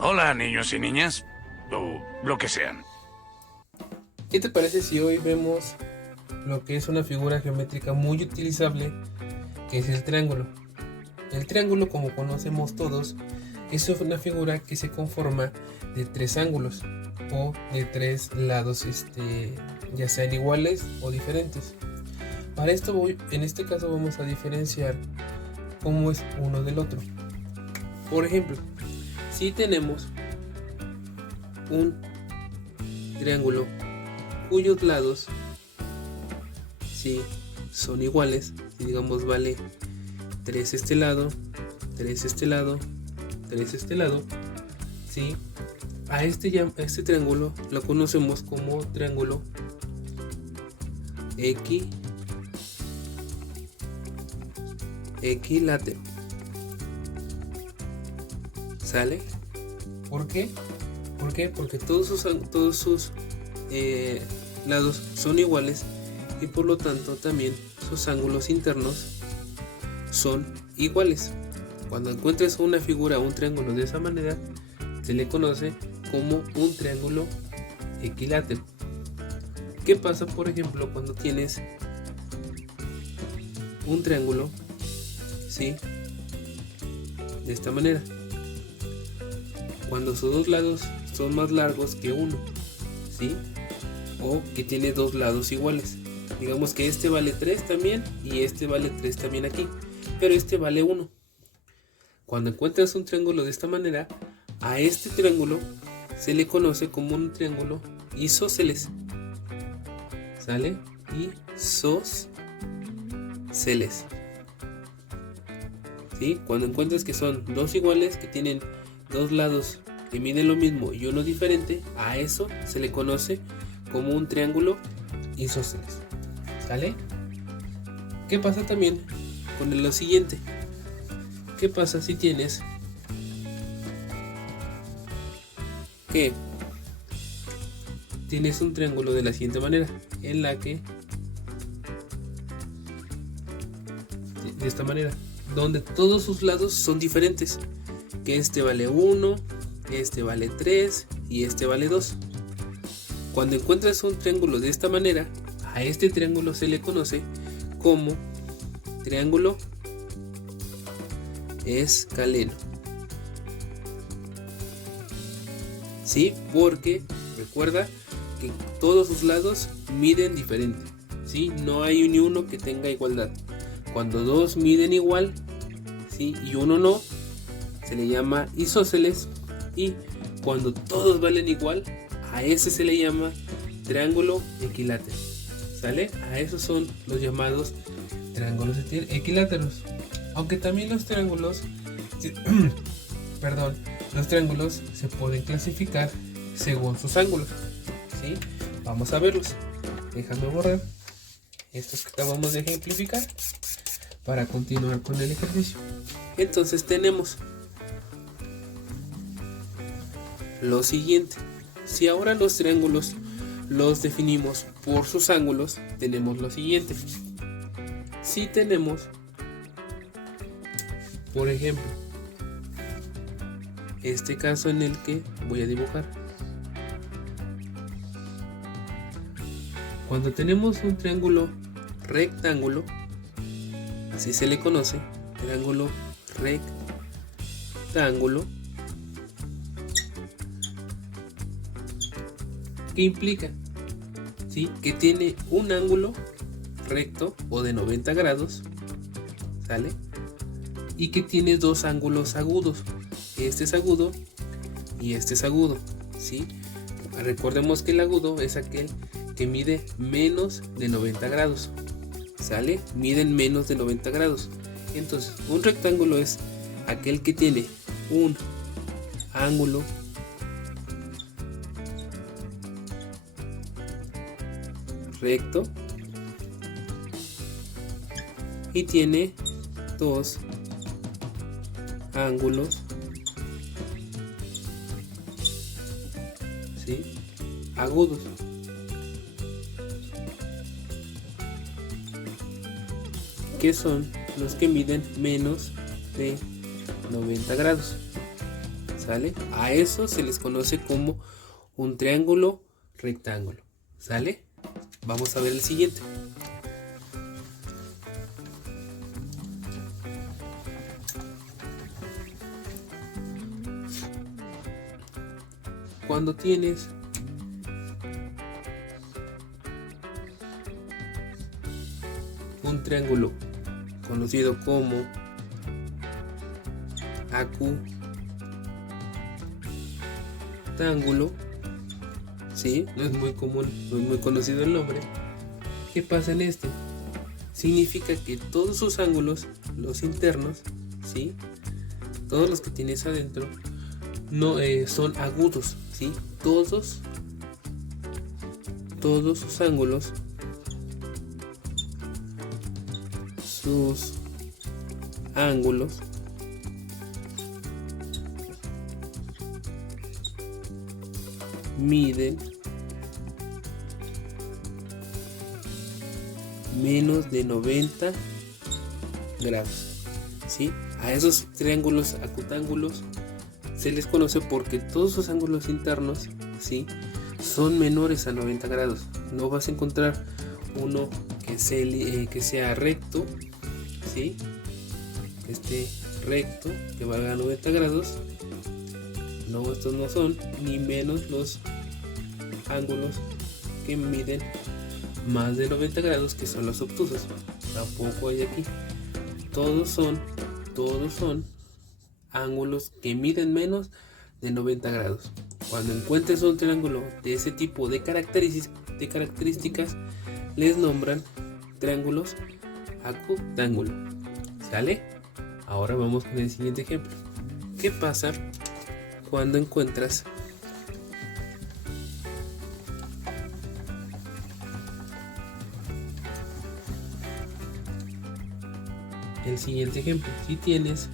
Hola, niños y niñas, o lo que sean. ¿Qué te parece si hoy vemos lo que es una figura geométrica muy utilizable, que es el triángulo? El triángulo, como conocemos todos, es una figura que se conforma de tres ángulos o de tres lados, ya sean iguales o diferentes. Para esto en este caso vamos a diferenciar cómo es uno del otro. Por ejemplo, si tenemos un triángulo cuyos lados son iguales, y digamos vale 3 este lado, 3 este lado, 3 este lado, ¿sí? A este triángulo lo conocemos como triángulo equilátero. ¿Sale? ¿Por qué? Porque todos sus lados son iguales y por lo tanto también sus ángulos internos son iguales. Cuando encuentres una figura o un triángulo de esa manera, se le conoce como un triángulo equilátero. ¿Qué pasa, por ejemplo, cuando tienes un triángulo, ¿sí?, de esta manera? Cuando sus dos lados son más largos que uno, ¿sí?, o que tiene dos lados iguales. Digamos que este vale 3 también y este vale 3 también aquí, pero este vale 1. Cuando encuentras un triángulo de esta manera, a este triángulo se le conoce como un triángulo isósceles. ¿Sale? Isósceles. ¿Sí? Cuando encuentras que son dos iguales, que tienen dos lados que miden lo mismo y uno diferente, a eso se le conoce como un triángulo isósceles. ¿Sale? ¿Qué pasa también con lo siguiente? ¿Qué pasa si tienes un triángulo de la siguiente manera, en la que de esta manera, donde todos sus lados son diferentes, que este vale 1, este vale 3 y este vale 2. Cuando encuentras un triángulo de esta manera, a este triángulo se le conoce como triángulo escaleno. ¿Sí? Porque recuerda que todos sus lados miden diferente, ¿sí? No hay ni uno que tenga igualdad. Cuando dos miden igual, ¿sí?, y uno no, se le llama isósceles. Y cuando todos valen igual, a ese se le llama triángulo equilátero. ¿Sale? A esos son los llamados triángulos equiláteros. Aunque también los triángulos los triángulos se pueden clasificar según sus ángulos, ¿sí? Vamos a verlos. Déjame borrar estos que acabamos de ejemplificar para continuar con el ejercicio. Entonces tenemos lo siguiente. Si ahora los triángulos los definimos por sus ángulos, tenemos lo siguiente. Si tenemos, por ejemplo, este caso en el que voy a dibujar. Cuando tenemos un triángulo rectángulo, así se le conoce, triángulo rectángulo, ¿qué implica? ¿Sí? Que tiene un ángulo recto o de 90 grados, ¿sale? Y que tiene dos ángulos agudos. Este es agudo y este es agudo, ¿sí? Recordemos que el agudo es aquel que mide menos de 90 grados, ¿sale? Miden menos de 90 grados. Entonces, un rectángulo es aquel que tiene un ángulo recto y tiene dos ángulos, ¿sí?, agudos. Que son los que miden menos de 90 grados. ¿sale? A eso se les conoce como un triángulo rectángulo, ¿sale? Vamos a ver el siguiente. Cuando tienes un triángulo conocido como acutángulo, ¿sí? No es muy común, no es muy conocido el nombre. ¿Qué pasa en este? Significa que todos sus ángulos, los internos, ¿sí? Todos los que tienes adentro, no son agudos, ¿sí? Todos sus ángulos, miden menos de 90 grados, ¿sí? A esos triángulos acutángulos se les conoce porque todos sus ángulos internos, ¿sí?, son menores a 90 grados. No vas a encontrar uno que sea recto, ¿sí?, que esté recto, que valga 90 grados. No, estos no son, ni menos los ángulos que miden más de 90 grados, que son los obtusos. Tampoco hay aquí. Todos son ángulos que miden menos de 90 grados. Cuando encuentres un triángulo de ese tipo de características, les nombran triángulos acutángulo, ¿sale? Ahora vamos con el siguiente ejemplo. ¿Qué pasa cuando encuentras el siguiente ejemplo? Si tienes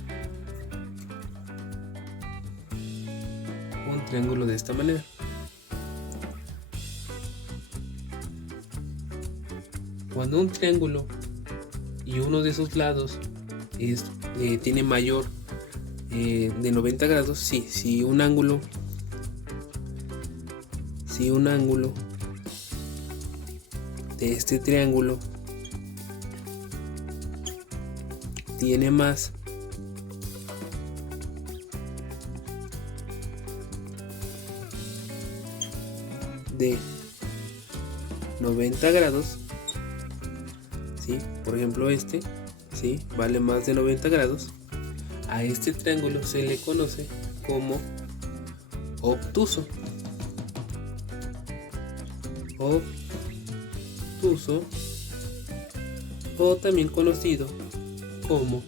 un triángulo de esta manera, cuando un triángulo y uno de sus lados tiene mayor de 90 grados, si un ángulo de este triángulo tiene más de 90 grados, ¿sí? Por ejemplo este, ¿sí?, vale más de 90 grados. A este triángulo se le conoce como obtuso. O también conocido como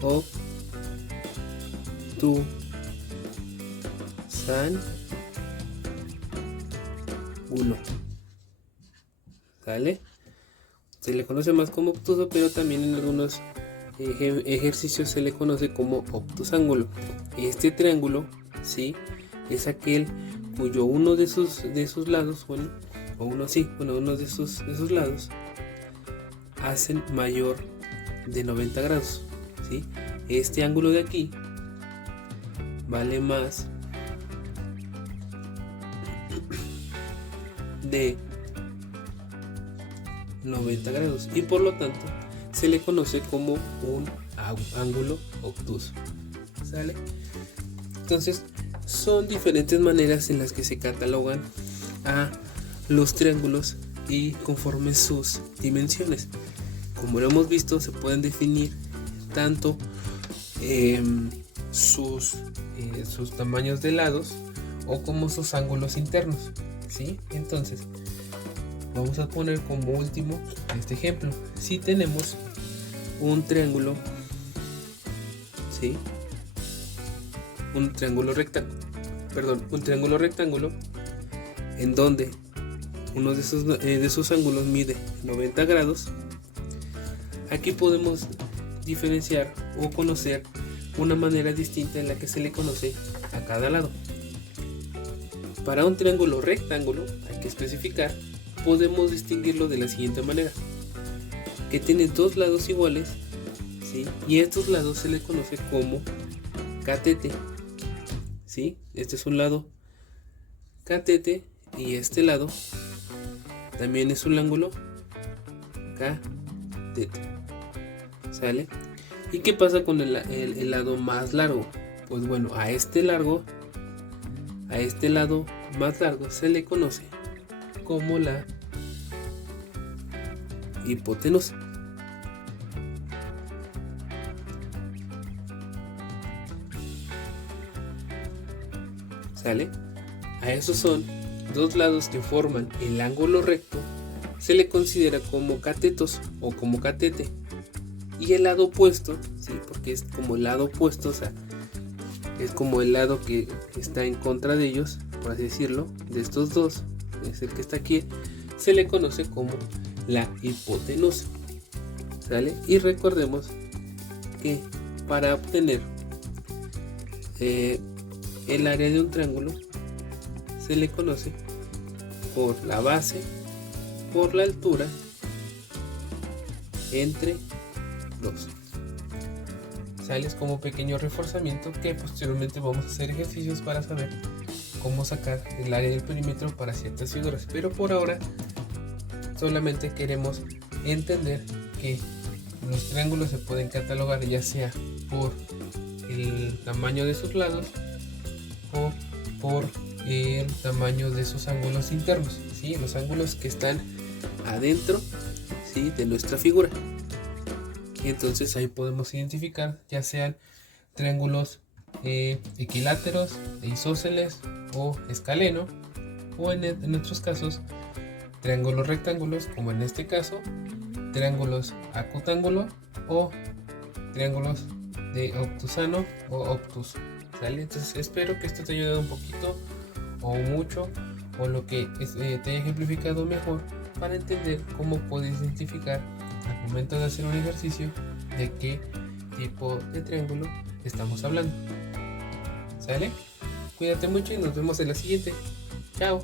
obtusángulo, ¿sale? Se le conoce más como obtuso, pero también en algunos ejercicios se le conoce como obtusángulo. Este triángulo, ¿sí?, es aquel cuyo uno de sus lados, uno de sus lados hacen mayor de 90 grados, ¿sí? Este ángulo de aquí vale más de 90 grados y por lo tanto se le conoce como un ángulo obtuso, ¿sale? Entonces son diferentes maneras en las que se catalogan a los triángulos y conforme sus dimensiones. Como lo hemos visto, se pueden definir tanto sus tamaños de lados o como sus ángulos internos, ¿sí? Entonces vamos a poner como último este ejemplo. Si tenemos un triángulo, ¿sí?, un triángulo rectángulo en donde uno de sus ángulos mide 90 grados. Aquí podemos diferenciar o conocer una manera distinta en la que se le conoce a cada lado. Para un triángulo rectángulo, hay que especificar, podemos distinguirlo de la siguiente manera: que tiene dos lados iguales, ¿sí?, ¿sí? Y estos lados se le conoce como catete, ¿sí? Este es un lado catete y este lado también es un ángulo catete, ¿sale? ¿Y qué pasa con el lado más largo? Pues bueno, a este lado más largo se le conoce como la hipotenusa. ¿Sale? A esos son dos lados que forman el ángulo recto, se le considera como catetos o como catete. Y el lado opuesto, ¿sí? Porque es como el lado opuesto, o sea, es como el lado que está en contra de ellos, por así decirlo, de estos dos, es el que está aquí, se le conoce como la hipotenusa. ¿Sale? Y recordemos que para obtener el área de un triángulo se le conoce por la base, por la altura entre dos. Sales como pequeño reforzamiento que posteriormente vamos a hacer ejercicios para saber cómo sacar el área del perímetro para ciertas figuras, pero por ahora solamente queremos entender que los triángulos se pueden catalogar ya sea por el tamaño de sus lados o por el tamaño de sus ángulos internos, ¿sí? Los ángulos que están adentro, ¿sí? De nuestra figura. Y entonces ahí podemos identificar ya sean triángulos equiláteros, isósceles o escaleno, o en otros casos triángulos rectángulos, como en este caso, triángulos acutángulo o triángulos de obtusano o obtus. ¿Sale? Entonces espero que esto te haya ayudado un poquito o mucho, o lo que te haya ejemplificado mejor para entender cómo puedes identificar al momento de hacer un ejercicio de qué tipo de triángulo estamos hablando. ¿Sale? Cuídate mucho y nos vemos en la siguiente. Chao.